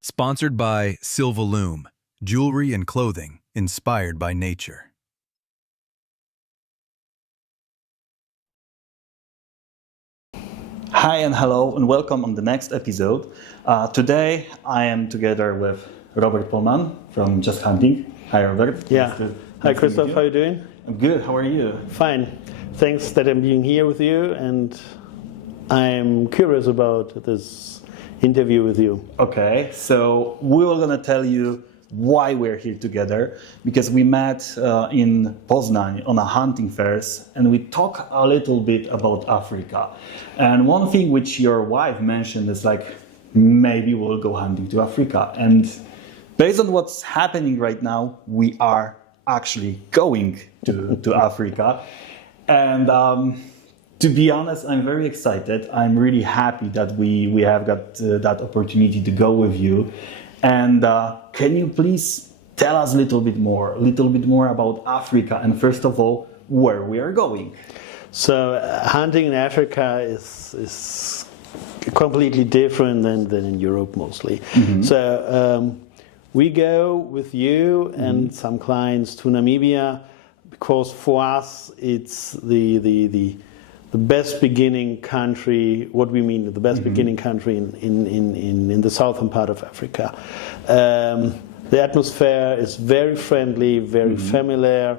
Sponsored by Silvalume, jewelry and clothing inspired by nature. Hi and hello and welcome on the next episode. Today I am together with Robert Pollmann from Just Hunting. Hi Robert. Yeah. Hi Christoph, how are you doing? I'm good, how are you? Fine. Thanks that I'm being here with you, and I'm curious about this interview with you. Okay, so we were going to tell you why we're here together, because we met in Poznań on a hunting fairs and we talk a little bit about Africa. And one thing which your wife mentioned is like, maybe we'll go hunting to Africa. And based on what's happening right now, we are actually going to Africa. And to be honest, I'm very excited. I'm really happy that we have got that opportunity to go with you. And can you please tell us a little bit more about Africa, and first of all, where we are going? So hunting in Africa is completely different than in Europe mostly. Mm-hmm. So we go with you and some clients to Namibia because for us it's the best beginning country. What we mean the best beginning country in the southern part of Africa. The atmosphere is very friendly, very familiar.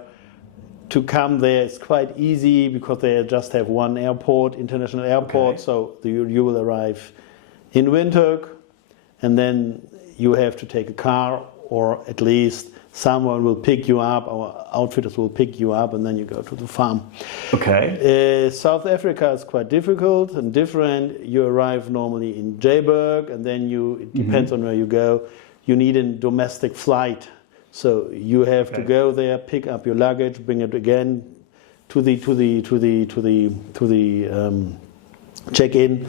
To come there is quite easy because they just have one airport, international airport. Okay. So you will arrive in Windhoek, and then you have to take a car, or at least someone will pick you up. Our outfitters will pick you up, and then you go to the farm. Okay. South Africa is quite difficult and different. You arrive normally in Joburg, and then it depends on where you go. You need a domestic flight, so you have to go there, pick up your luggage, bring it again to the check-in,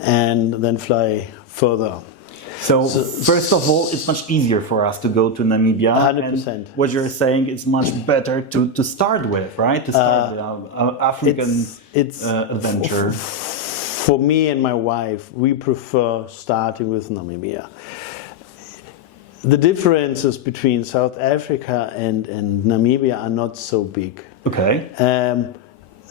and then fly further. So first of all, it's much easier for us to go to Namibia. 100%. And what you're saying is much better to start with, right? To start the African adventure. For me and my wife, we prefer starting with Namibia. The differences between South Africa and Namibia are not so big. Okay.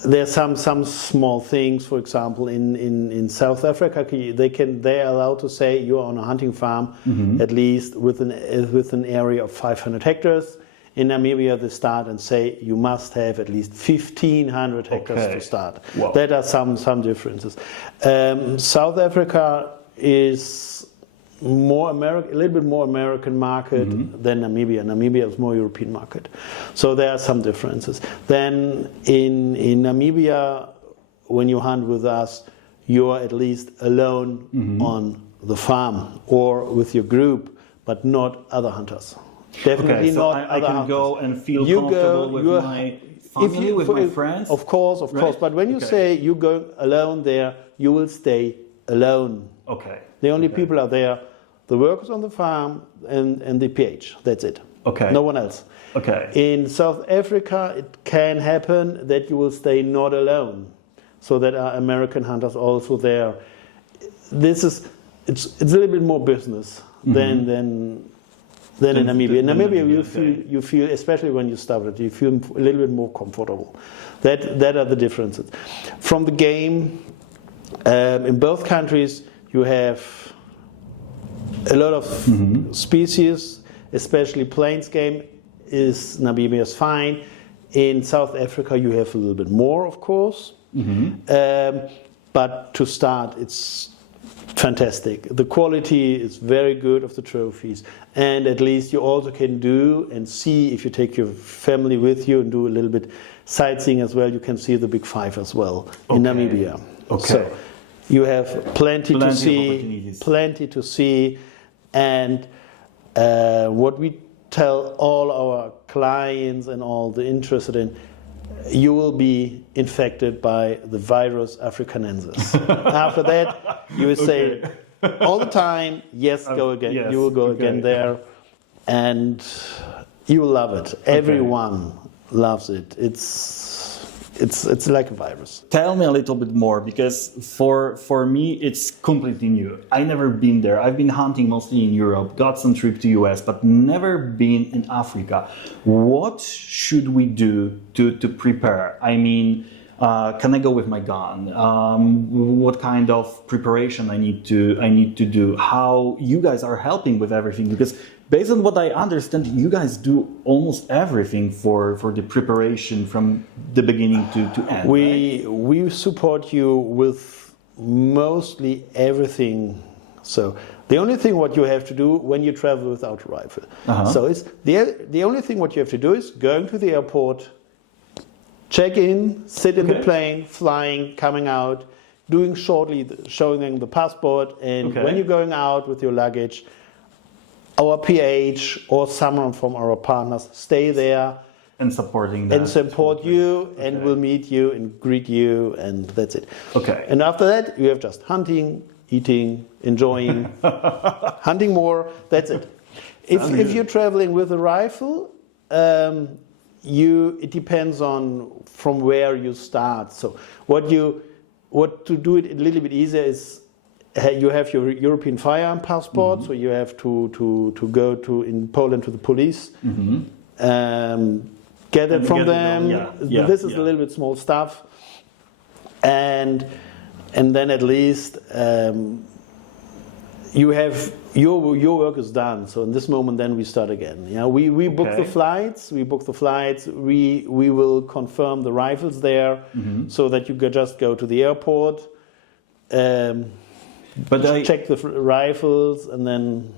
There are some small things. For example, in South Africa, they are allowed to say you are on a hunting farm at least with an area of 500 hectares. In Namibia, they start and say you must have at least 1,500 hectares to start. Wow. That are some differences. South Africa is a little bit more American market than Namibia. Namibia is more European market. So there are some differences. Then in Namibia, when you hunt with us, you are at least alone on the farm or with your group, but not other hunters. Definitely so not I other can hunters. Go and feel comfortable with my family, with my friends? Of course. Right? But when you say you go alone there, you will stay alone. Okay. The only people are there, the workers on the farm and the PH. That's it. Okay. No one else. Okay. In South Africa, it can happen that you will stay not alone. So that are American hunters also there. It's a little bit more business than in Namibia. In Namibia, you feel, especially when you start it, you feel a little bit more comfortable. That are the differences. From the game, in both countries, you have a lot of species, especially plains game. Namibia is fine. In South Africa, you have a little bit more, of course. But to start, it's fantastic. The quality is very good of the trophies, and at least you also can do and see, if you take your family with you and do a little bit sightseeing as well, you can see the Big Five as well in Namibia. Okay. So you have plenty to see, and what we tell all our clients and all the interested in, you will be infected by the virus africanensis. After that, you will say all the time, yes, go again. Yes, you will go again there, and you will love it. Everyone loves it. It's it's like a virus. Tell me a little bit more, because for me it's completely new. I never been there. I've been hunting mostly in Europe, got some trip to US, but never been in Africa. What should we do to prepare? I mean, can I go with my gun? What kind of preparation I need to do? How you guys are helping with everything? Because based on what I understand, you guys do almost everything for the preparation from the beginning to end. We support you with mostly everything. So the only thing what you have to do when you travel without a rifle. So it's the only thing what you have to do is going to the airport, check in, sit in the plane, flying, coming out, doing showing them the passport, and when you're going out with your luggage, our PH or someone from our partners stay there and supporting that. And support you and will meet you and greet you, and that's it. Okay. And after that, you have just hunting, eating, enjoying, hunting more. That's it. If you're traveling with a rifle, it depends on from where you start. So what to do it a little bit easier is you have your European firearm passport, so you have to go to in Poland to the police, get it from them. This is a little bit small stuff, and then at least you have your work is done. So in this moment, then we start again. We book the flights. We will confirm the rifles there, so that you could just go to the airport. But check the rifles, and then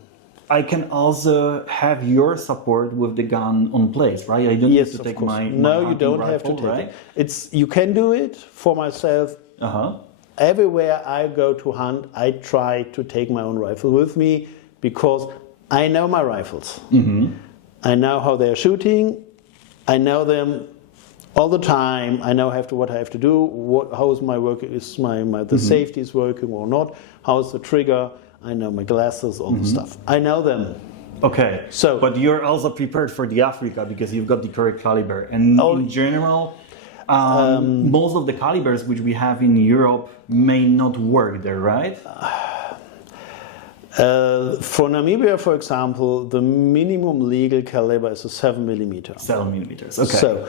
I can also have your support with the gun on place, right? I don't need to take my no, you don't rifle, have to take right? it. You can do it for myself. Everywhere I go to hunt, I try to take my own rifle with me, because I know my rifles. I know how they're shooting. I know them all the time. I know what I have to do. How is my work? Is the safety is working or not? How's the trigger? I know my glasses, all the stuff. I know them. Okay. So, but you're also prepared for the Africa, because you've got the correct caliber. And in general, most of the calibers which we have in Europe may not work there, right? For Namibia, for example, the minimum legal caliber is a 7mm. 7mm. Okay. So,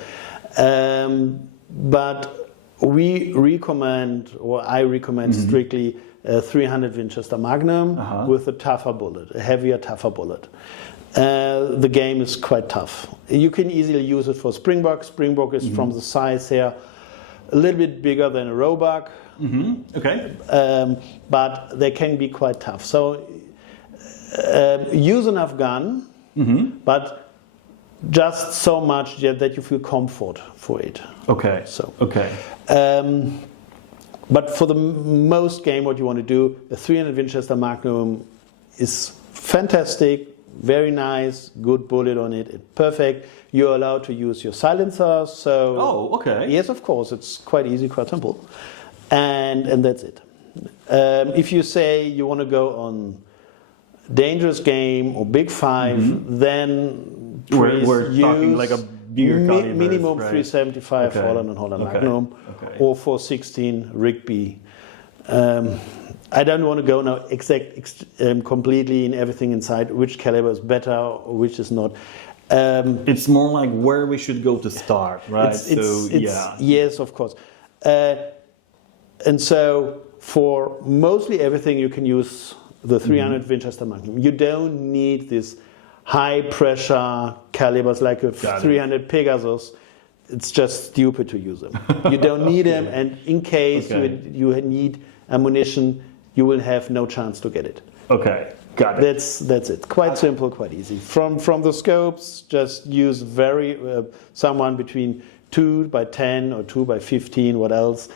but we recommend, or I recommend strictly, a 300 Winchester Magnum with a tougher bullet, a heavier, tougher bullet. The game is quite tough. You can easily use it for Springbok. Springbok is from the size here a little bit bigger than a Roebuck. Okay. But they can be quite tough. So use enough gun, but just so much that you feel comfort for it. Okay. So okay. But for the most game, what you want to do, a 300 Winchester Magnum is fantastic, very nice, good bullet on it, perfect. You're allowed to use your silencer. So yes, of course, it's quite easy, quite simple, and that's it. If you say you want to go on dangerous game or big 5, then we're talking like a bigger caliber, minimum right? 375 Holland Magnum, or 416 Rigby. I don't want to go now completely in everything inside which caliber is better or which is not. It's more like where we should go to start, right? Yes, of course. And so for mostly everything you can use the 300 Winchester Magnum. You don't need this high pressure calibers like a 300 Pegasus. It's just stupid to use them. You don't need them, and in case you need ammunition, you will have no chance to get it. Okay, got it. That's it. Quite simple, quite easy. From the scopes, just use someone between 2x10 or 2x15. What else?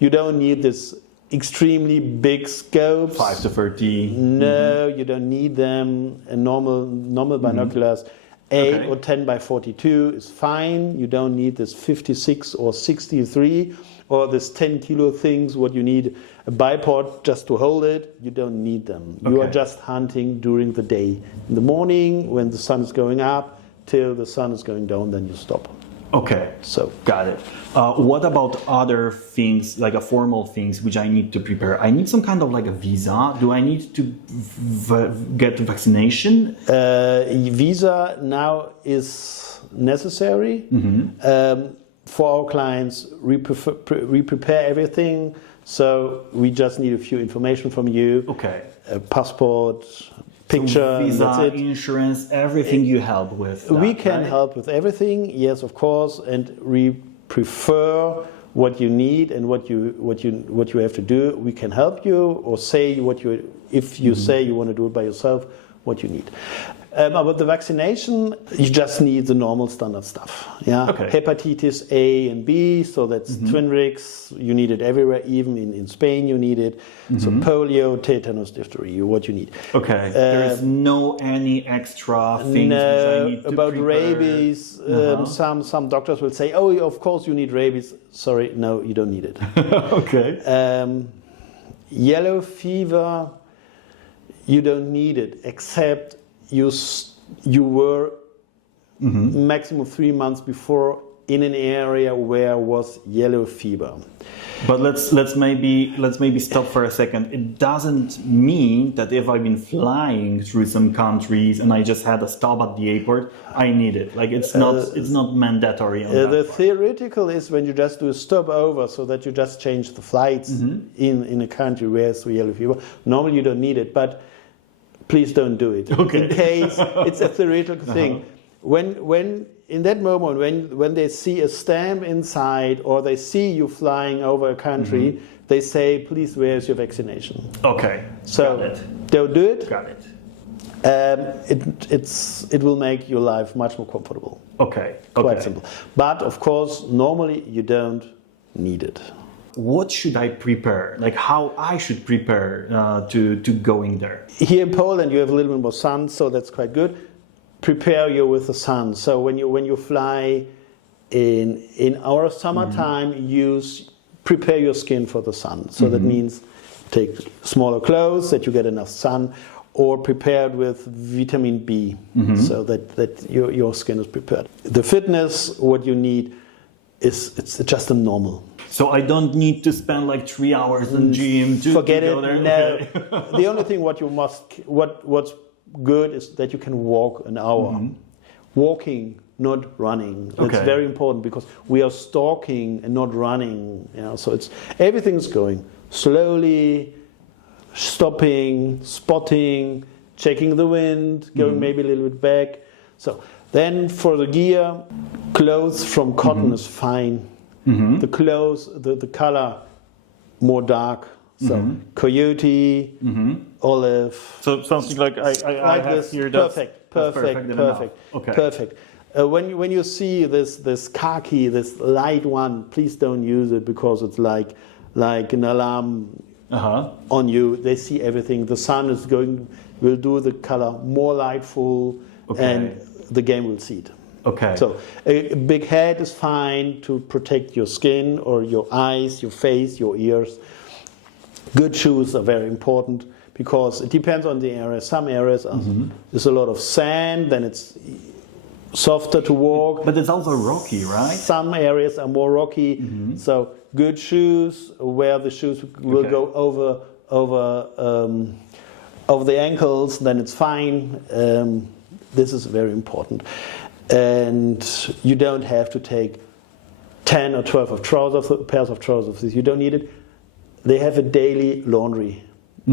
You don't need this extremely big scopes. 5 to 30. No, you don't need them. Normal binoculars. 8 or 10x42 is fine. You don't need this 56 or 63 or this 10 kilo things. What you need, a bipod just to hold it. You don't need them. You are just hunting during the day. In the morning, when the sun is going up, till the sun is going down, then you stop. Okay, So got it. What about other things, like formal things, which I need to prepare? I need some kind of like a visa. Do I need to get vaccination? visa now is necessary. For our clients, we prepare everything. So we just need a few information from you. Okay. A passport, picture, So visa, that's it. insurance, everything you help with. We that, can right? help with everything, yes, of course, and we prefer what you need and what you have to do. We can help you, or say what you, if you say you want to do it by yourself, what you need. About the vaccination, you just need the normal standard stuff. Yeah, Okay. Hepatitis A and B, so that's Twinrix. You need it everywhere, even in Spain you need it. So polio, tetanus, diphtheria, what you need. Okay. There is no any extra things which I need to about prepare. rabies, some doctors will say, "Oh, of course you need rabies." Sorry, no, you don't need it. Okay. Yellow fever, you don't need it, except you were maximum 3 months before in an area where was yellow fever. But let's maybe stop for a second. It doesn't mean that if I've been flying through some countries and I just had a stop at the airport, I need it. Like it's not mandatory. On that The part. theoretical is when you just do a stopover, so that you just change the flights in a country where it's yellow fever. Normally you don't need it, but please don't do it. Okay. In case it's a theoretical thing. When in that moment, when they see a stamp inside, or they see you flying over a country, they say, "Please, where's your vaccination?" Okay. So Got it. they'll do it. Got it. It will make your life much more comfortable. Okay. Quite simple. But of course, normally you don't need it. What should I prepare? Like how I should prepare to going there? Here in Poland, you have a little bit more sun, so that's quite good. Prepare you with the sun. So when you fly in our summertime, prepare your skin for the sun. So that means take smaller clothes that you get enough sun, or prepared with vitamin B, so that your skin is prepared. The fitness, what you need it's just a normal. So I don't need to spend like 3 hours in gym to Forget go it. there? No. Okay. The only thing what's good is that you can walk an hour. Walking, not running. It's Okay. very important because we are stalking and not running. You know, so everything's going slowly, stopping, spotting, checking the wind, going maybe a little bit back. So then for the gear, clothes from cotton is fine. The clothes, the color, more dark. So coyote, olive. So something like I Like have this. here. Perfect. Okay. Perfect. When you see this khaki, this light one, please don't use it because it's like an alarm on you. They see everything. The sun will do the color more lightful, and the game will see it. Okay. So a big hat is fine to protect your skin or your eyes, your face, your ears. Good shoes are very important because it depends on the area. Some areas there's a lot of sand, then it's softer to walk. But it's also rocky, right? Some areas are more rocky, so good shoes, where the shoes will go over the ankles, then it's fine. This is very important. And you don't have to take 10 or 12 pairs of trousers. You don't need it. They have a daily laundry.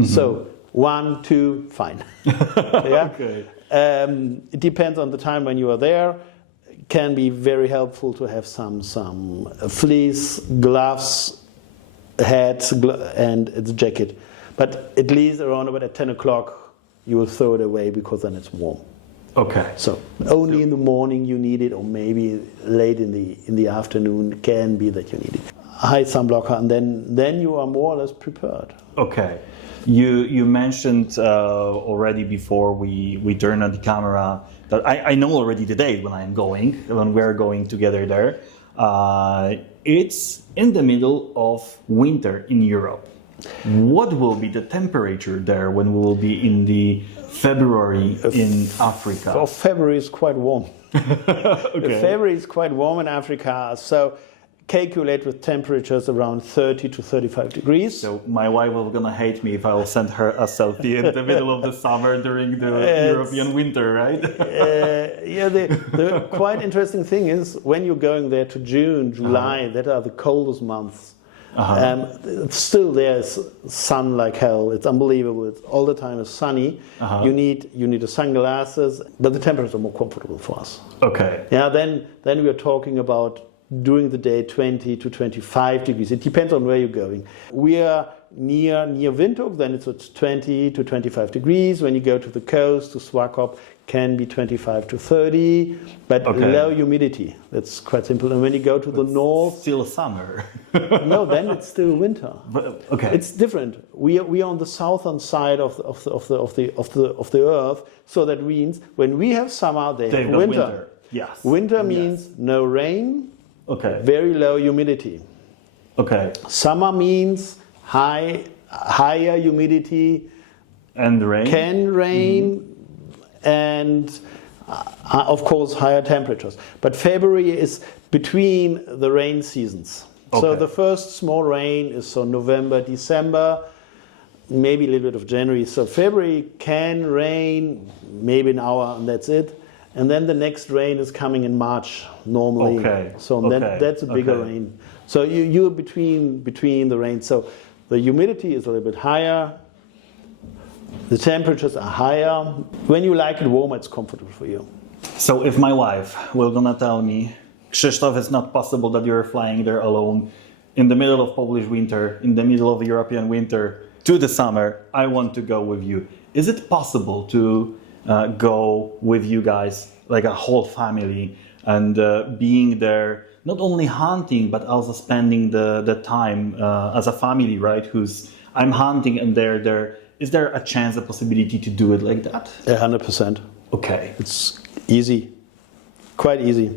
So 1, 2, fine. Yeah? Okay. It depends on the time when you are there. It can be very helpful to have some fleece, gloves, hat, and a jacket. But at least around about at 10 o'clock, you will throw it away because then it's warm. Okay. So only in the morning you need it, or maybe late in the afternoon can be that you need it. High sunblocker, and then you are more or less prepared. Okay. You mentioned already before we turned on the camera that I know already the date when we're going together there. It's in the middle of winter in Europe. What will be the temperature there when we will be in the February in Africa? Well, February is quite warm. Okay. February is quite warm in Africa, so calculate with temperatures around 30 to 35 degrees. So my wife will gonna hate me if I will send her a selfie in the middle of the summer during the European winter, right? Yeah, the quite interesting thing is when you're going there to June, July, that are the coldest months. Still there's sun like hell. It's unbelievable. It's all the time is sunny. You need the sunglasses, but the temperatures are more comfortable for us. Okay. Yeah, then we are talking about during the day 20 to 25 degrees. It depends on where you're going. We are near Windhoek, then it's 20 to 25 degrees. When you go to the coast, to Swakop, can be 25 to 30, but low humidity. That's quite simple. And when you go to the north, still summer. No, then it's still winter. Okay, it's different. We are on the southern side of the earth, so that means when we have summer, they have winter. Yes. Winter means no rain. Okay. Very low humidity. Okay. Summer means higher humidity. And rain. Can rain, and of course higher temperatures. But February is between the rain seasons. So the first small rain is November, December, maybe a little bit of January. So February can rain maybe an hour and that's it. And then the next rain is coming in March normally. So then that's a bigger rain. So you're between the rain. So the humidity is a little bit higher. The temperatures are higher. When you like it warmer, it's comfortable for you. So if my wife will gonna tell me, Krzysztof, it's not possible that you're flying there alone in the middle of Polish winter, in the middle of European winter, to the summer, I want to go with you. Is it possible to go with you guys, like a whole family, and being there, not only hunting, but also spending the time as a family, right? I'm hunting and they're there. Is there a chance, a possibility to do it like that? 100%. Okay. It's easy, quite easy.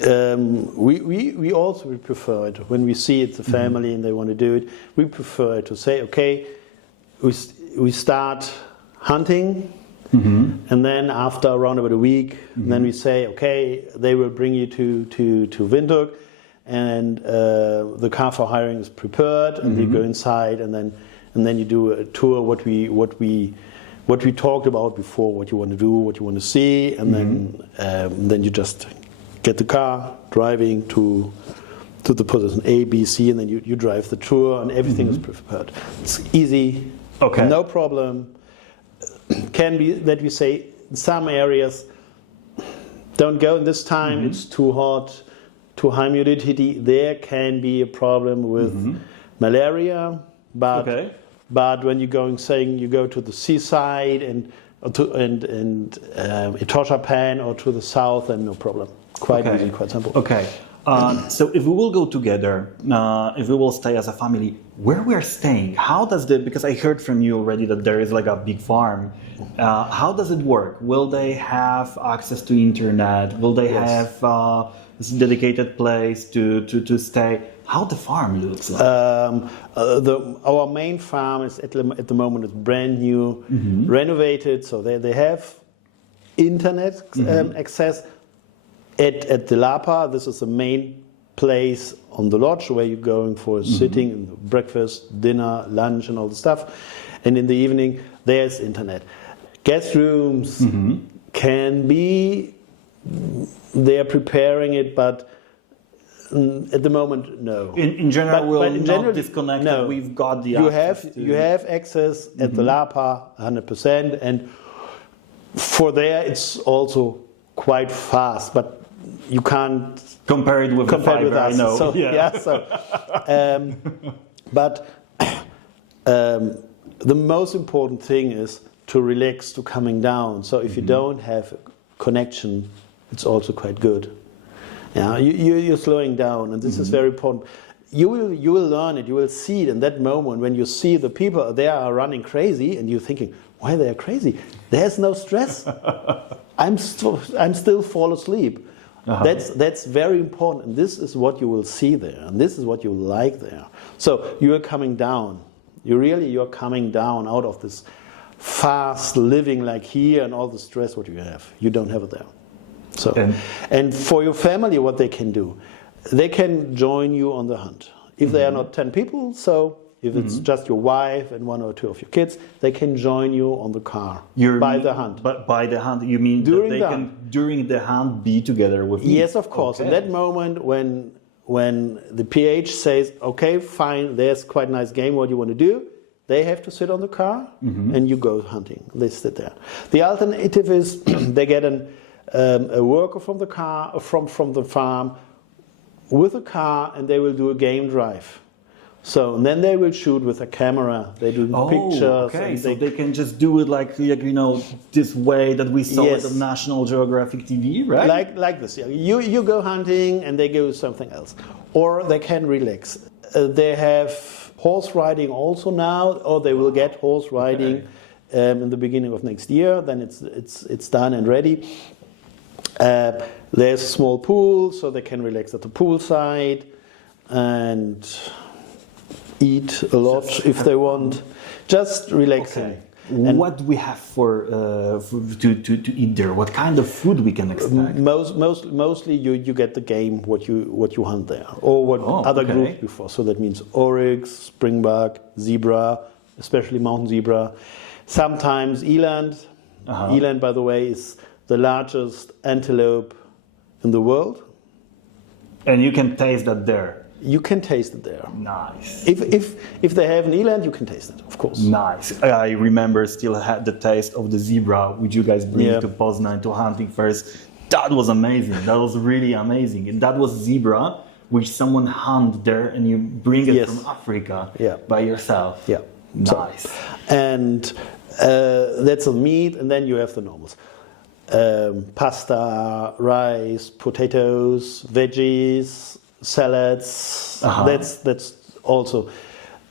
We also prefer it when we see it's a family and they want to do it. We prefer to say, okay, we start hunting, and then after around about a week, then we say, okay, they will bring you to Windhoek, and the car for hiring is prepared, and you go inside, and then you do a tour. What we talked about before, what you want to do, what you want to see, and then you just get the car, driving to the position A, B, C, and then you drive the tour, and everything is prepared. It's easy, no problem. Can be that we say in some areas, don't go in this time, it's too hot, too high humidity. There can be a problem with malaria, but when you're going, saying you go to the seaside and Etosha Pan or to the south, then no problem. Quite easy, quite simple. Okay. So if we will go together, if we will stay as a family, where we're staying, how does because I heard from you already that there is like a big farm. How does it work? Will they have access to internet? Will they have this dedicated place to stay? How the farm looks like? Our main farm is at the moment is brand new, renovated, so they have internet access. At the Lapa, this is the main place on the lodge where you're going for sitting, and breakfast, dinner, lunch, and all the stuff. And in the evening, there's internet. Guest rooms can be, they're preparing it, but at the moment, no. In general, we'll not disconnect. No. We've got the you have access at the Lapa 100%, and for there it's also quite fast, but you can't compare it with fiber, us. I know. So, but the most important thing is to relax to coming down. So if you don't have a connection, it's also quite good. Yeah, you're slowing down, and this is very important. You will learn it. You will see it in that moment when you see the people they are running crazy, and you're thinking, why they are crazy? There's no stress. I'm still fall asleep. That's very important, and this is what you will see there, and this is what you like there. So you are coming down. You're coming down out of this fast living like here and all the stress what you have. You don't have it there. So, and for your family, what they can do, they can join you on the hunt. If they are not 10 people, so if it's just your wife and 1 or 2 of your kids, they can join you on the car by the hunt. But by the hunt, you mean During that they can, during the hunt, be together with you? Yes, of course. In that moment when the PH says, okay, fine, there's quite a nice game, what you want to do, they have to sit on the car and you go hunting. They sit there. The alternative is they get a worker from the car, from the farm with a car, and they will do a game drive. So and then they will shoot with a camera. They do pictures. Okay, so they can just do it like you know, this way that we saw it on National Geographic TV, right? Like this. Yeah. You go hunting and they go something else, or they can relax. They have horse riding also now, or they will get horse riding in the beginning of next year. Then it's done and ready. There's a small pool, so they can relax at the poolside and eat a lot if they want. Just relaxing. Okay. And what do we have to eat there? What kind of food we can expect? Mostly you get the game what you hunt there, or what other groups before. So that means oryx, springbuck, zebra, especially mountain zebra. Sometimes eland. Eland, by the way, is the largest antelope in the world. And you can taste that there. You can taste it there. Nice. If they have an eland, you can taste it, of course. Nice. I remember still had the taste of the zebra, which you guys bring to Poznan to hunting first. That was amazing. That was really amazing. And that was zebra, which someone hunt there, and you bring it from Africa by yourself. Yeah. Nice. So, and that's the meat, and then you have the normals. Pasta, rice, potatoes, veggies, salads. That's also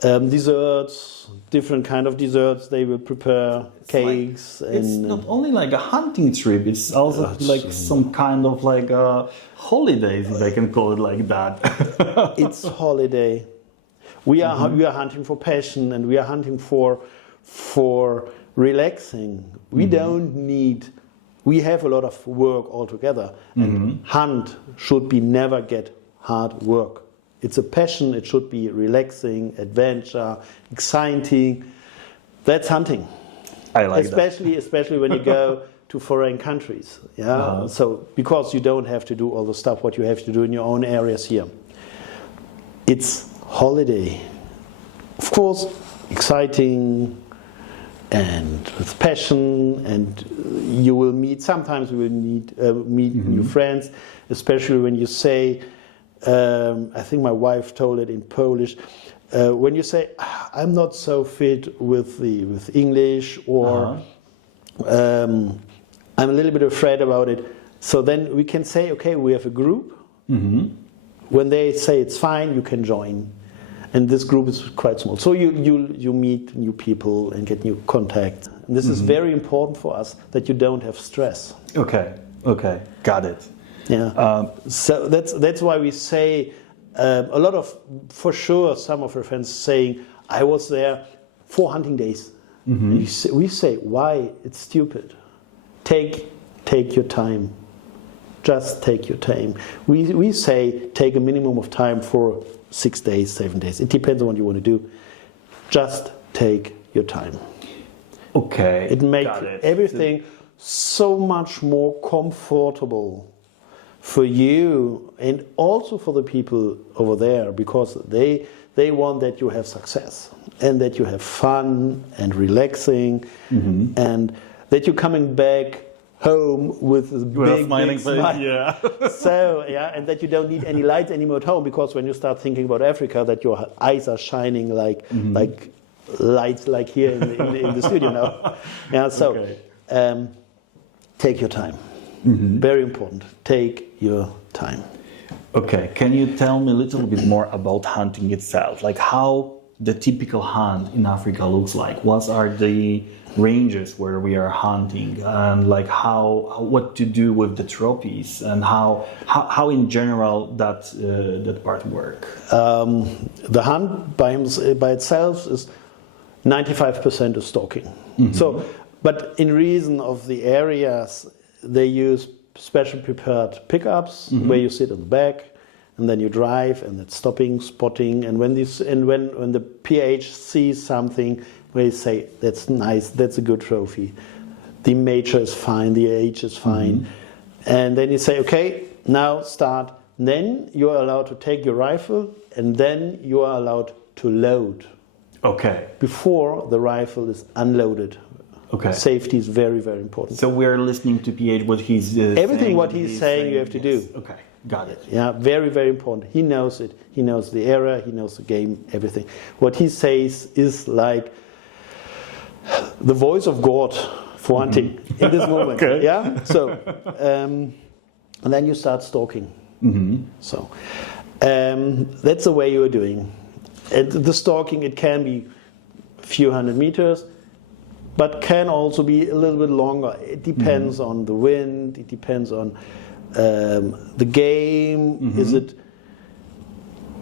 desserts, different kind of desserts. They will prepare cakes. It's not only like a hunting trip. It's also like some kind of like a holidays, if I can call it like that. It's holiday. We are hunting for passion, and we are hunting for relaxing. We don't need. We have a lot of work altogether, and hunt should be never get hard work. It's a passion. It should be relaxing, adventure, exciting. That's hunting. I like that. Especially when you go to foreign countries. Yeah. So because you don't have to do all the stuff what you have to do in your own areas here. It's holiday. Of course, exciting. And with passion, and you will meet. Sometimes we will meet new friends, especially when you say. I think my wife told it in Polish. When you say, "I'm not so fit with English," or "I'm a little bit afraid about it," so then we can say, "Okay, we have a group." When they say it's fine, you can join. And this group is quite small. So you meet new people and get new contacts. And this is very important for us, that you don't have stress. Okay, got it. Yeah. So that's why we say a lot of, for sure, some of our friends saying, I was there 4 hunting days. And we say, why? It's stupid. Take your time. Just take your time. We say take a minimum of time for 6 days, 7 days. It depends on what you want to do. Just take your time. Okay. It makes everything so much more comfortable for you and also for the people over there, because they want that you have success and that you have fun and relaxing and that you're coming back home with a big smile. Yeah. So and that you don't need any lights anymore at home, because when you start thinking about Africa, that your eyes are shining like lights like here in the studio now. Yeah. So take your time. Very important. Take your time. Okay. Can you tell me a little bit more about hunting itself? Like how the typical hunt in Africa looks like? What are the ranges where we are hunting, and like what to do with the trophies, and how in general that part work? The hunt by itself is 95% is stalking. So, but in reason of the areas, they use special prepared pickups where you sit in the back, and then you drive, and it's stopping, spotting, and when the PH sees something, where you say that's nice, that's a good trophy, the major is fine, the age is fine, and then you say okay, now start. Then you are allowed to take your rifle, and then you are allowed to load. Okay. Before the rifle is unloaded. Okay. Safety is very, very important. So we're listening to PH, what he's everything saying, what he's saying you have to do. Okay, got it. Yeah, very, very important. He knows it. He knows the area. He knows the game. Everything. What he says is like the voice of God for hunting in this moment. Okay. Yeah. So, and then you start stalking. So that's the way you are doing. And the stalking, it can be a few hundred meters, but can also be a little bit longer. It depends on the wind. It depends on the game. Is it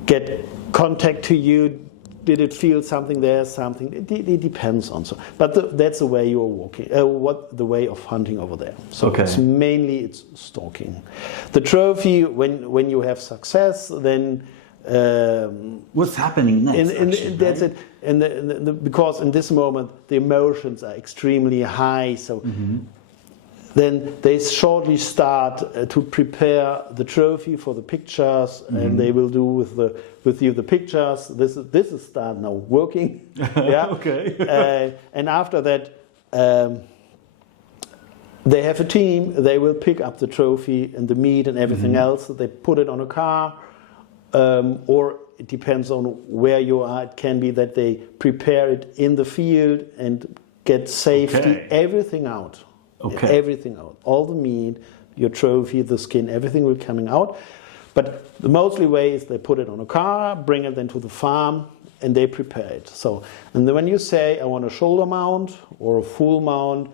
get contact to you? Did it feel something there? Something. It depends on so. But that's the way you are walking. The way of hunting over there. So it's mainly stalking. The trophy when you have success, then. What's happening next? That's it. And because in this moment the emotions are extremely high, so then they shortly start to prepare the trophy for the pictures, and they will do with you the pictures. This is start now working. Yeah. Okay. And after that. They have a team. They will pick up the trophy and the meat and everything else. They put it on a car. Or it depends on where you are. It can be that they prepare it in the field and get safety, everything out. Okay. Everything out. All the meat, your trophy, the skin, everything will coming out. But the mostly way is they put it on a car, bring it then to the farm, and they prepare it. So, and then when you say, I want a shoulder mount or a full mount,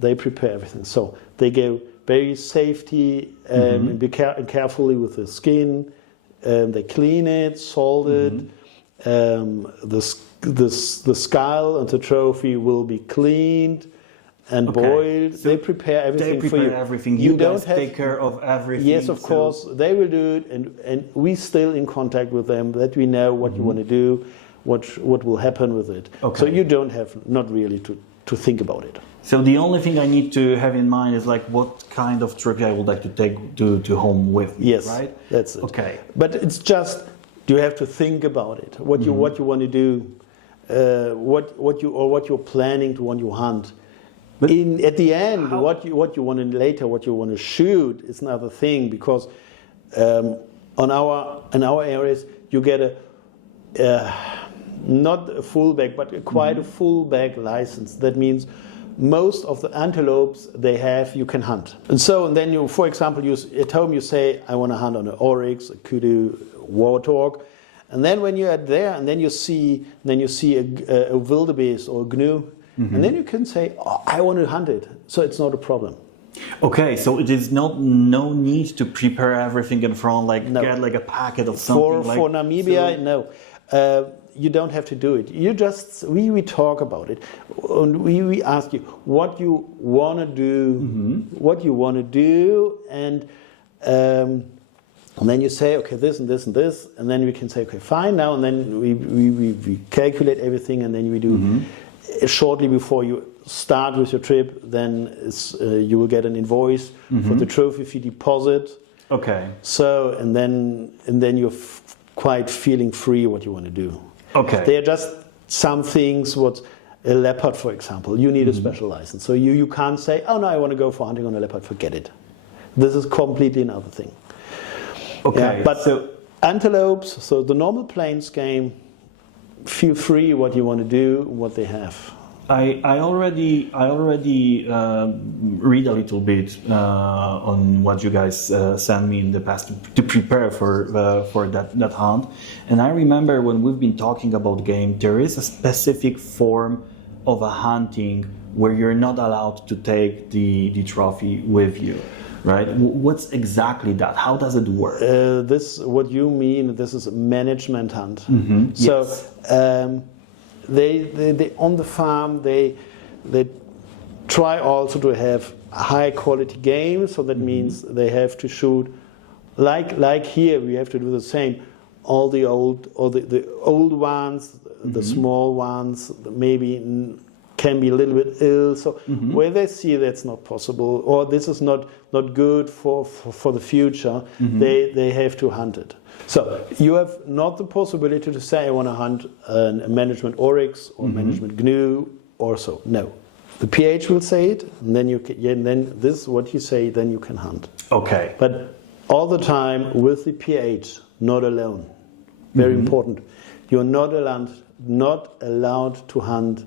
they prepare everything. So they go very safety and be carefully with the skin. They clean it, salt it. The skull and the trophy will be cleaned and boiled. So they prepare everything for you. Everything. You don't take care of everything. Yes, of course, they will do it, and we still in contact with them. That we know what you want to do, what will happen with it. Okay. So you don't have not really to think about it. So the only thing I need to have in mind is like what kind of trophy I would like to take to home with me, yes, right? That's it. Okay. But it's just you have to think about it. What you want to do, what you're planning to want to hunt. But at the end, what you want to later, what you want to shoot is another thing, because in our areas you get not a full bag, but quite a full bag license. That means most of the antelopes they have, you can hunt. And then you, for example, at home you say, I want to hunt on an oryx, a kudu, warthog. And then when you're at there, and then you see a wildebeest or a gnu, and then you can say, oh, I want to hunt it. So it's not a problem. Okay, so it is no need to prepare everything in front, get like a packet of something. For Namibia, no. You don't have to do it. You just we talk about it, and we ask you what you want to do, and then you say, okay, this and this and this, and then we can say, okay, fine now, and then we calculate everything, and then we do shortly before you start with your trip. Then you will get an invoice for the trophy fee deposit. Okay. So and then you're quite feeling free what you want to do. Okay. They are just some things. What a leopard, for example, you need a special license. So you can't say, oh no, I want to go for hunting on a leopard. Forget it. This is completely another thing. Okay. Yeah, but antelopes, so the normal plains game, feel free what you want to do, what they have. I already read a little bit on what you guys sent me in the past to prepare for that hunt, and I remember when we've been talking about game, there is a specific form of a hunting where you're not allowed to take the trophy with you, right? What's exactly that? How does it work? What you mean? This is a management hunt. Mm-hmm. So. Yes. they on the farm they try also to have high quality game, so that means they have to shoot like here we have to do the same. All the old ones, the small ones, maybe can be a little bit ill. So where they see that's not possible, or this is not good for the future, they have to hunt it. So you have not the possibility to say I want to hunt a management oryx or management gnu or so. No, the PH will say it, and then then this is what you say. Then you can hunt. Okay. But all the time with the PH, not alone. Very important. You're not allowed to hunt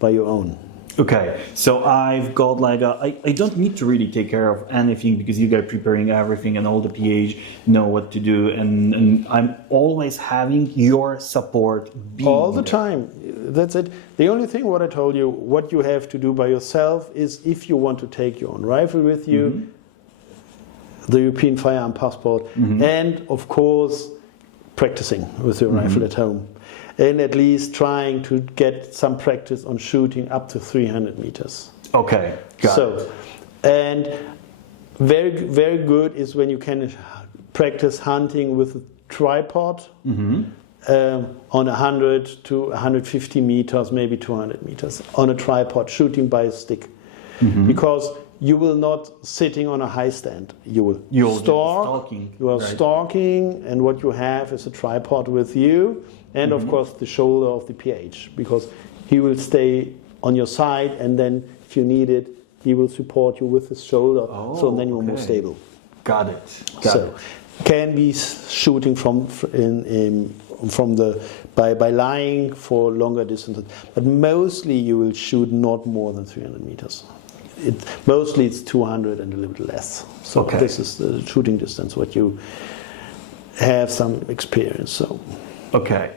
by your own. Okay, so I've got like I don't need to really take care of anything because you guys preparing everything and all the PH know what to do, and I'm always having your support all the time. That's it. The only thing what I told you, what you have to do by yourself is if you want to take your own rifle with you, the European firearm passport, and of course practicing with your rifle at home. And at least trying to get some practice on shooting up to 300 meters. Okay, got it. And very, very good is when you can practice hunting with a tripod on 100 to 150 meters, maybe 200 meters, on a tripod, shooting by a stick. Because you will not sitting on a high stand. You will stalking. You are stalking, and what you have is a tripod with you. And of course the shoulder of the PH, because he will stay on your side, and then if you need it, he will support you with his shoulder, so then you're more stable. Got it. Can be shooting by lying for longer distances, but mostly you will shoot not more than 300 meters. Mostly it's 200 and a little less. So this is the shooting distance what you have some experience. So. Okay.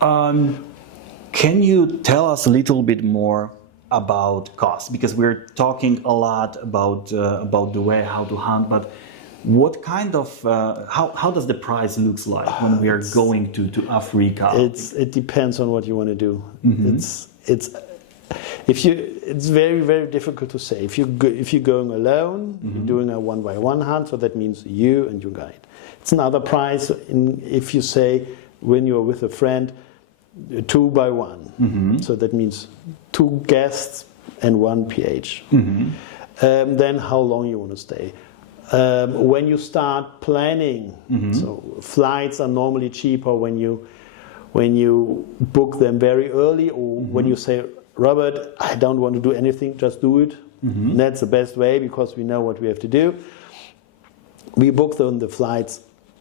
Can you tell us a little bit more about cost? Because we're talking a lot about the way how to hunt, but what kind of how does the price looks like when we are going to Africa? It depends on what you want to do. It's very, very difficult to say. If you're going alone, you're doing a 1-by-1 hunt, so that means you and your guide. It's another price if you say when you're with a friend, 2-by-1. So that means 2 guests and 1 PH. Then how long you want to stay. When you start planning, so flights are normally cheaper when you book them very early, or when you say, Robert, I don't want to do anything, just do it. That's the best way because we know what we have to do. We book them the flights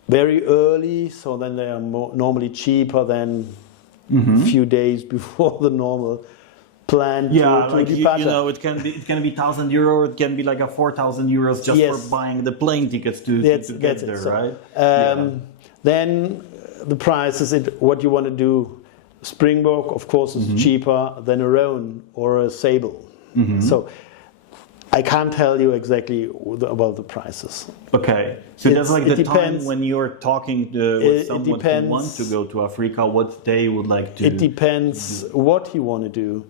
very early, so then they are normally cheaper than a few days before the normal plan to departure. You know, it can be €1,000, it can be like a 4,000 euros just for buying the plane tickets to get there, right? Then the price is what you want to do. Springbok, of course, is cheaper than a roan or a sable. So I can't tell you exactly about the prices. Okay, so that's like the time when you're talking with someone who wants to go to Africa, what they would like to. It depends what you want to do.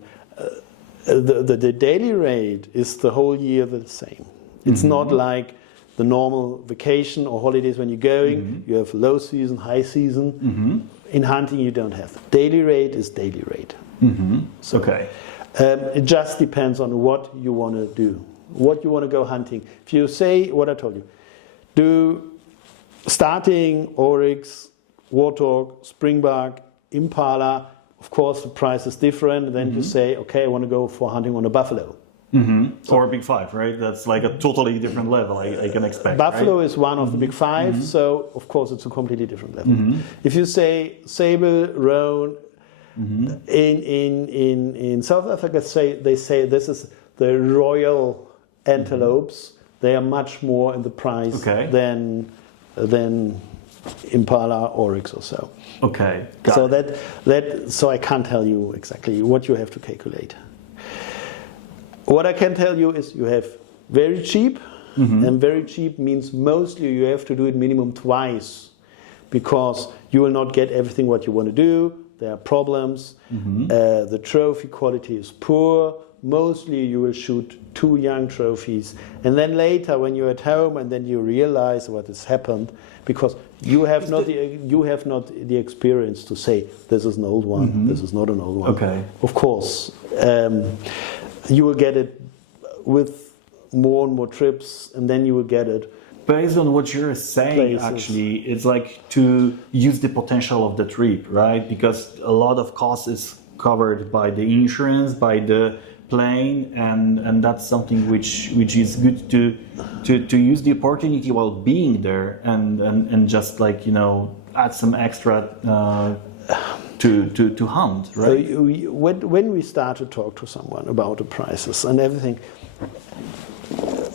The daily rate is the whole year the same. It's not like the normal vacation or holidays when you're going. You have low season, high season. In hunting, you don't have. Daily rate is daily rate. So, it just depends on what you want to do, what you want to go hunting. If you say what I told you, do starting oryx, warthog, springbok, impala. Of course, the price is different. Then you say, okay, I want to go for hunting on a buffalo. Or a big 5, right? That's like a totally different level I can expect. Buffalo is one of the big 5, so of course it's a completely different level. If you say sable, roan, in South Africa they say this is the royal antelopes. They are much more in the price than impala, oryx or so. Okay. So I can't tell you exactly what you have to calculate. What I can tell you is you have very cheap, and very cheap means mostly you have to do it minimum twice, because you will not get everything what you want to do. there are problems. The trophy quality is poor. Mostly you will shoot 2 young trophies, and then later when you're at home and then you realize what has happened, because you have not the experience to say this is an old one, this is not an old one. Okay. Of course, you will get it with more and more trips, and then you will get it. Based on what you're saying, Places. actually, it's like to use the potential of the trip, right? Because a lot of cost is covered by the insurance, by the plane, and that's something which is good to use the opportunity while being there, and just like, you know, add some extra to hunt, right? When we start to talk to someone about the prices and everything,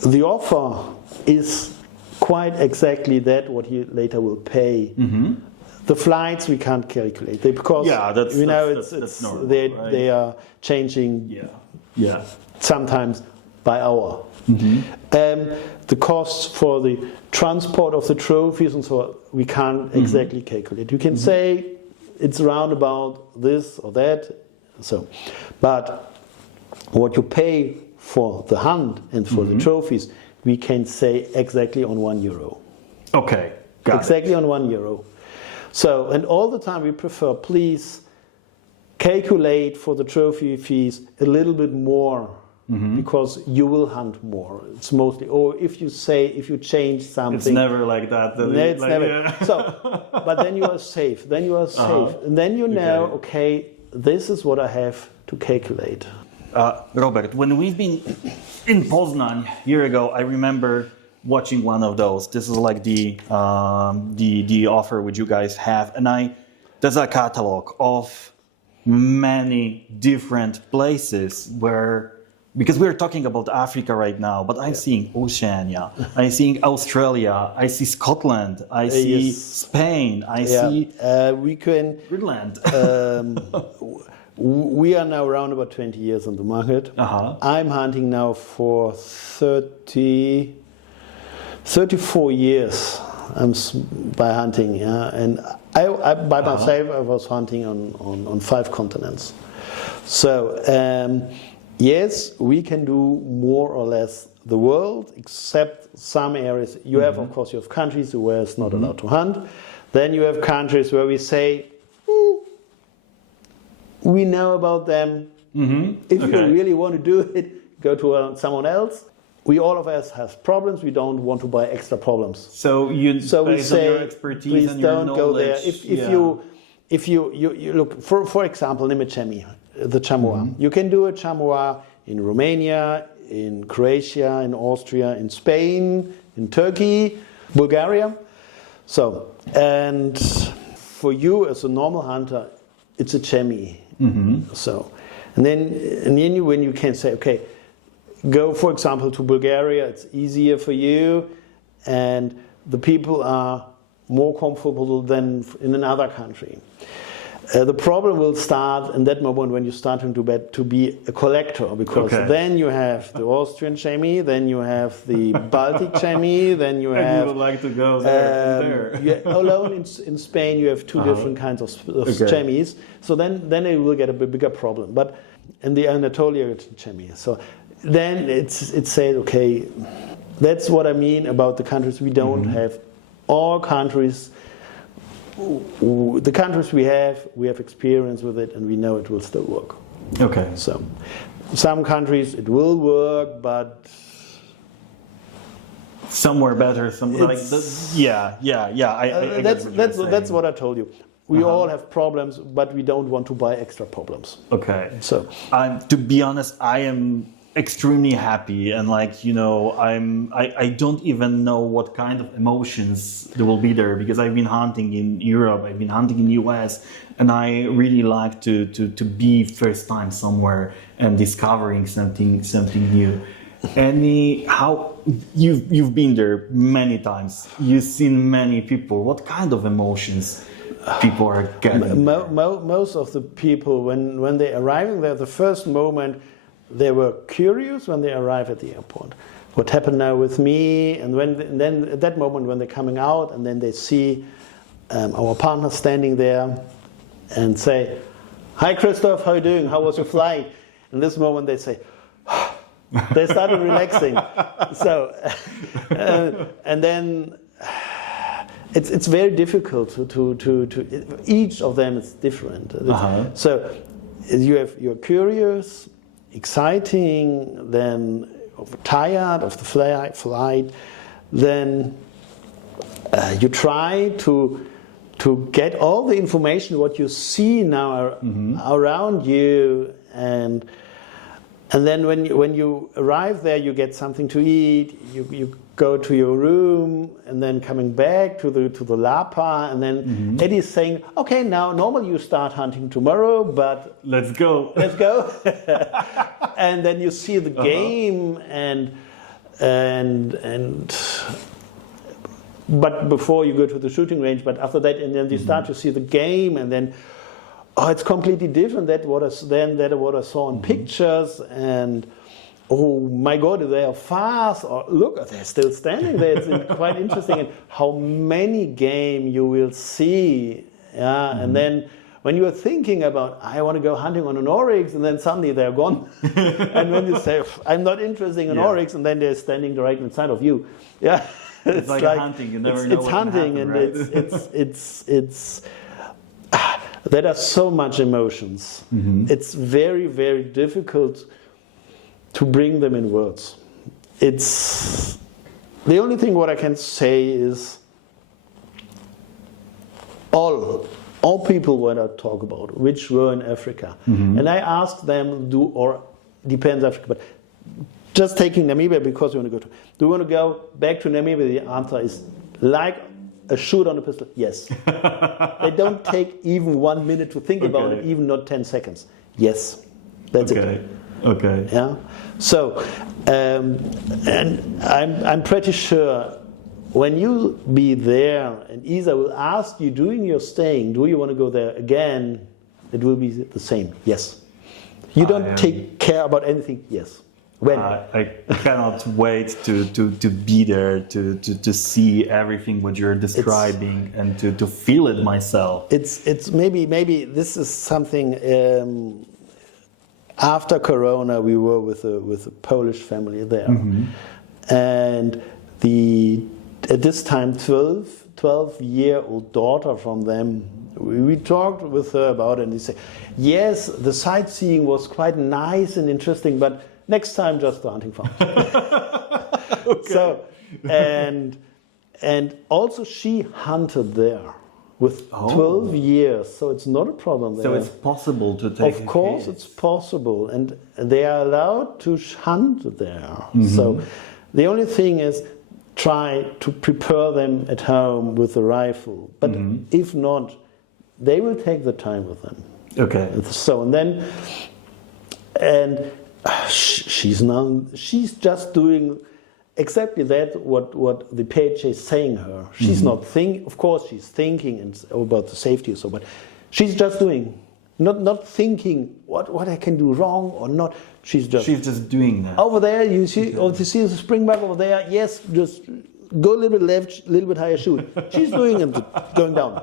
the offer is quite exactly that what he later will pay. The flights we can't calculate because that's normal, right? they are changing sometimes by hour. The costs for the transport of the trophies and so on, we can't exactly calculate. You can say it's around about this or that, so, but what you pay for the hunt and for the trophies, we can say exactly on €1. Okay, got exactly on €1. So, and all the time we prefer, please calculate for the trophy fees a little bit more, because you will hunt more. It's mostly, or if you change something. It's never like that. It's never. So, but then you are safe. Then you are safe, and then you know, okay, this is what I have to calculate. Robert, when we've been in Poznań a year ago, I remember watching one of those. This is like the offer which you guys have, and there's a catalog of many different places where, because we're talking about Africa right now, but I'm seeing Oceania, I'm seeing Australia, I see Scotland, I see Spain, I see Greenland. We are now around about 20 years on the market. I'm hunting now for 34 years. I'm by hunting, and I by myself I was hunting on 5 continents. So yes, we can do more or less the world, except some areas. You have, of course, you have countries where it's not allowed to hunt. Then you have countries where we say, we know about them. If you really want to do it, go to someone else. We all of us have problems. We don't want to buy extra problems. So we say, on your expertise, please and don't your go knowledge, there. If you look for example, Nimechemi, the chamois. You can do a chamois in Romania, in Croatia, in Austria, in Spain, in Turkey, Bulgaria. So, and for you as a normal hunter, it's a chemi. So, and then when you can say, okay, go for example to Bulgaria, it's easier for you, and the people are more comfortable than in another country. The problem will start in that moment when you start to be a collector, because then you have the Austrian chamois, then you have the Baltic chamois, then you have. And you would like to go there and there. Alone in Spain, you have 2 different kinds of chamois. So then it will get a bigger problem. But in the Anatolia chamois, so then it's said, okay, that's what I mean about the countries. We don't have all countries. The countries we have experience with it, and we know it will still work. Okay. So, some countries it will work, but somewhere better. Like this. That's what I told you. We all have problems, but we don't want to buy extra problems. Okay. So, to be honest, I am extremely happy, and I don't even know what kind of emotions there will be there, because I've been hunting in Europe, I've been hunting in US, and I really like to be first time somewhere and discovering something new. How you've been there many times, you've seen many people, what kind of emotions people are getting? Most of the people, when they arriving there, the first moment, they were curious when they arrive at the airport. What happened now with me? And then at that moment when they're coming out and then they see our partner standing there, and say, "Hi Christoph, how are you doing? How was your flight?" In this moment they say, they started relaxing. So, and then it's very difficult to each of them is different. So you're curious, exciting, then tired of the flight, then you try to get all the information what you see now around you, and then when you arrive there, you get something to eat. You go to your room, and then coming back to the Lapa, and then Eddie's saying, "Okay, now normally you start hunting tomorrow, but let's go." And then you see the game, and but before you go to the shooting range, but after that, and then you start to see the game, and then it's completely different than what I saw in pictures, and oh my God, they are fast, or look, they're still standing there. It's quite interesting, and how many game you will see, and then when you are thinking about, I want to go hunting on an oryx, and then suddenly they're gone, and when you say, I'm not interested in oryx, and then they're standing right inside of you, It's like hunting. You never know it's what hunting, can happen, and right? it's there are so much emotions. It's very, very difficult to bring them in words. It's the only thing what I can say is all people when I talk about which were in Africa, and I asked them depends Africa, but just taking Namibia because we want to go to. Do you want to go back to Namibia? The answer is like a shoot on a pistol. Yes. They don't take even 1 minute to think about it, even not 10 seconds. Yes. That's it. Okay. Yeah. So, and I'm pretty sure when you be there, and Isa will ask you during your staying, do you want to go there again? It will be the same. Yes. You don't take care about anything. Yes. When? I cannot wait to be there, to see everything what you're describing, and to feel it myself. It's maybe this is something. After Corona, we were with a Polish family there, and at this time 12-year-old daughter from them. We talked with her about it, and they say, yes, the sightseeing was quite nice and interesting, but next time, just the hunting farm. So, and also she hunted there with 12 years, so it's not a problem there. So it's possible to take. Of course, it's possible, and they are allowed to hunt there. So, the only thing is try to prepare them at home with a rifle. But if not, they will take the time with them. Okay. So she's just doing exactly that what the page is saying her. She's not thinking. Of course, she's thinking about the safety or so, but she's just doing, not thinking what I can do wrong or not. She's just doing that. Over there, you see the springbuck over there. Yes, just go a little bit left, a little bit higher, shoot. She's doing it, going down.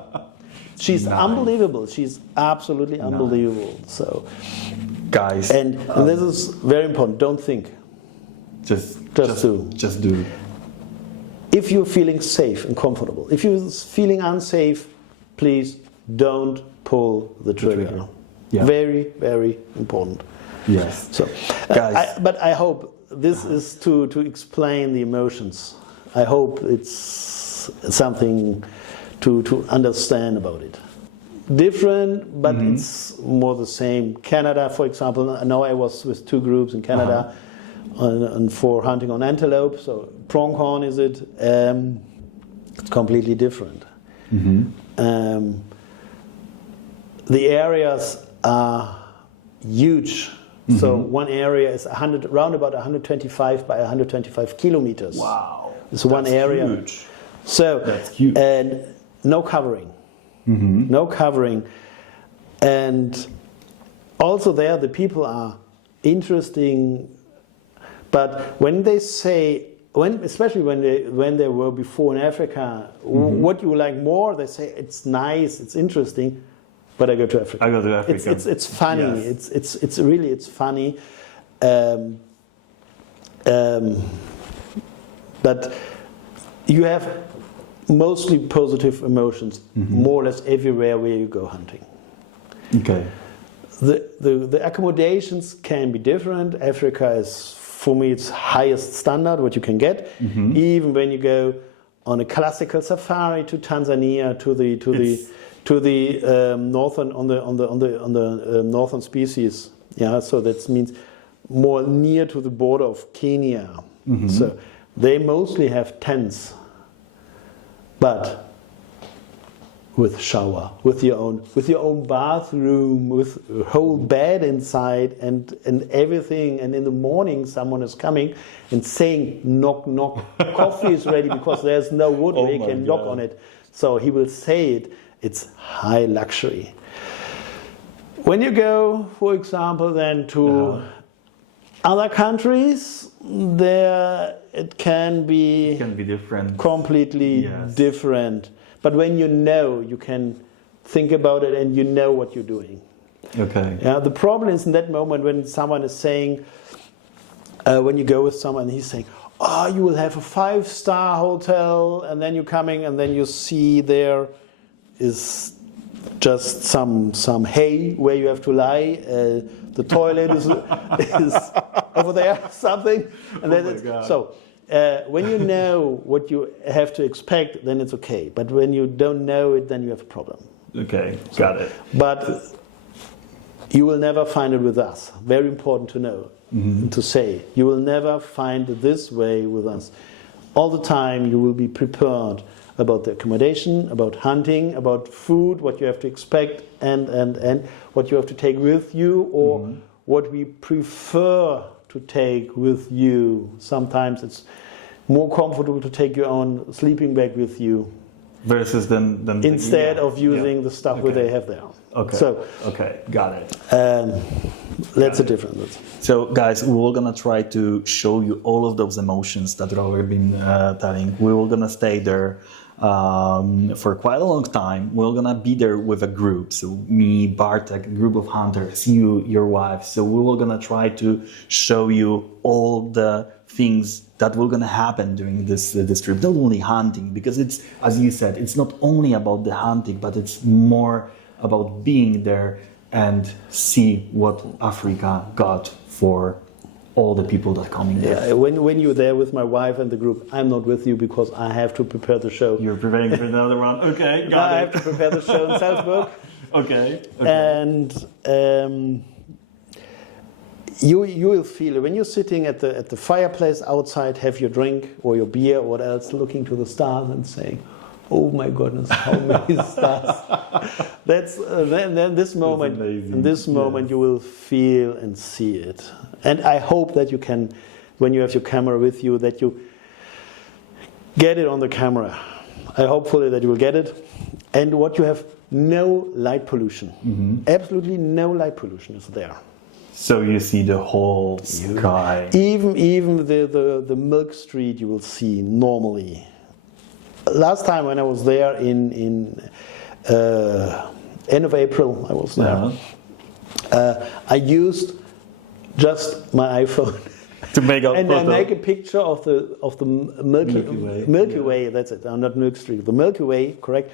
She's unbelievable. She's absolutely unbelievable. So, guys, and this is very important. Don't think. Just do. If you're feeling safe and comfortable, if you're feeling unsafe, please don't pull the trigger. Yeah. Very, very important. Yes. So, guys, but I hope this is to explain the emotions. I hope it's something to understand about it. Different, but it's more the same. Canada, for example, now I was with 2 groups in Canada and for hunting on antelope, so pronghorn is it. It's completely different. The areas are huge. So one area is around about 125 by 125 kilometers. Wow. It's one area. Huge. So that's huge. And no covering. No covering. And also there the people are interesting, but when they say, especially when they were before in Africa, what you like more, they say it's nice, it's interesting, but I go to Africa. I go to Africa. It's funny. Yes. It's really funny. But you have mostly positive emotions, more or less everywhere where you go hunting. Okay. The accommodations can be different. Africa is, for me, it's highest standard what you can get. Even when you go on a classical safari to Tanzania, to the northern on the northern species. Yeah, so that means more near to the border of Kenya. So they mostly have tents, but with shower, with your own bathroom, with a whole bed inside and everything. And in the morning, someone is coming and saying, "Knock, knock, coffee is ready," because there's no wood where you can knock on it. So he will say it. It's high luxury. When you go, for example, then to other countries, there it can be different, completely different. But when you know, you can think about it and you know what you're doing. Okay. Yeah. The problem is in that moment when someone is saying, when you go with someone, he's saying, "Oh, you will have a 5-star hotel," and then you're coming, and then you see there is just some hay where you have to lie. The toilet is over there, something. And then so when you know what you have to expect, then it's okay. But when you don't know it, then you have a problem. Okay, got it. But you will never find it with us. Very important to know, to say. You will never find it this way with us. All the time you will be prepared about the accommodation, about hunting, about food, what you have to expect, and what you have to take with you, or what we prefer to take with you. Sometimes it's more comfortable to take your own sleeping bag with you versus than instead of using the stuff where they have there. Okay. So Got it. That's a difference. So guys, we're gonna try to show you all of those emotions that Robert been telling. We were gonna stay there for quite a long time. We're gonna be there with a group. So me, Bartek, a group of hunters, you, your wife. So we were gonna try to show you all the things that were gonna happen during this trip. Not only hunting, because it's, as you said, it's not only about the hunting, but it's more about being there and see what Africa got for all the people that come in there. Yeah, when you're there with my wife and the group, I'm not with you because I have to prepare the show. You're preparing for another one? Okay, got it. I have to prepare the show in Salzburg. Okay. And you will feel it. When you're sitting at the fireplace outside, have your drink or your beer or what else, looking to the stars and saying, "Oh my goodness, how many stars!" That's then this moment. In this moment, you will feel and see it. And I hope that you can, when you have your camera with you, that you get it on the camera. I hopefully that you will get it. And what you have, no light pollution. Absolutely no light pollution is there. So you see the whole sky. Even the Milk Street you will see normally. Last time when I was there in end of April, I was there. I used just my iPhone to make a and photo. I make a picture of the Milky Way. That's it. Not Milk Street. The Milky Way, correct?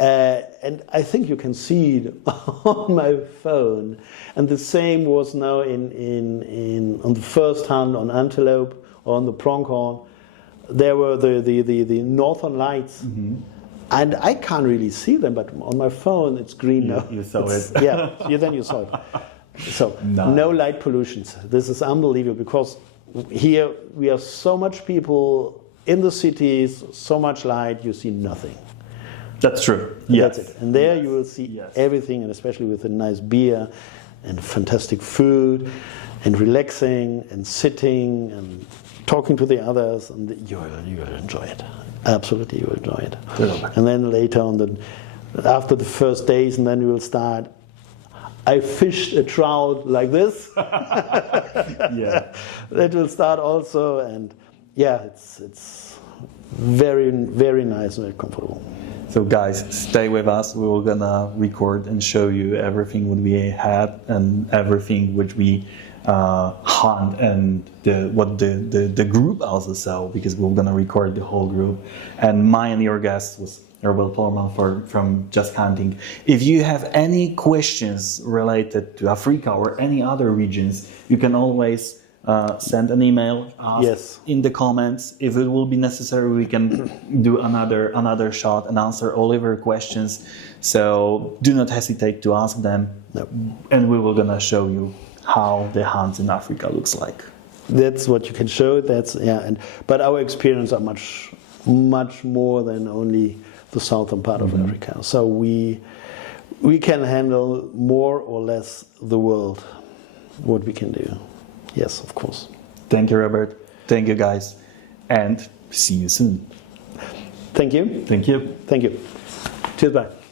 And I think you can see it on my phone. And the same was now on the first hunt on antelope or on the pronghorn. There were the northern lights, and I can't really see them, but on my phone it's green now. You saw it. Yeah, then you saw it. So no light pollutions. This is unbelievable because here we are so much people in the cities, so much light, you see nothing. That's true. Yes. That's it. And there you will see everything, and especially with a nice beer and fantastic food and relaxing and sitting and talking to the others, and you will enjoy it. Absolutely, you will enjoy it. And then later on, after the first days, and then we will start. I fished a trout like this. That will start also, and it's very, very nice and very comfortable. So guys, stay with us. We were gonna record and show you everything what we had and everything which we hunt and what the group also saw, because we were gonna record the whole group. And my and your guest was Robert Pollmann from Just Hunting. If you have any questions related to Africa or any other regions, you can always send an email, ask in the comments. If it will be necessary, we can do another shot and answer all of your questions. So do not hesitate to ask them. No. And we will gonna show you how the hunts in Africa looks like. That's what you can show. But our experience are much more than only the southern part of Africa. So we can handle more or less the world, what we can do. Yes, of course. Thank you, Robert. Thank you, guys. And see you soon. Thank you. Thank you. Thank you. Cheers, bye.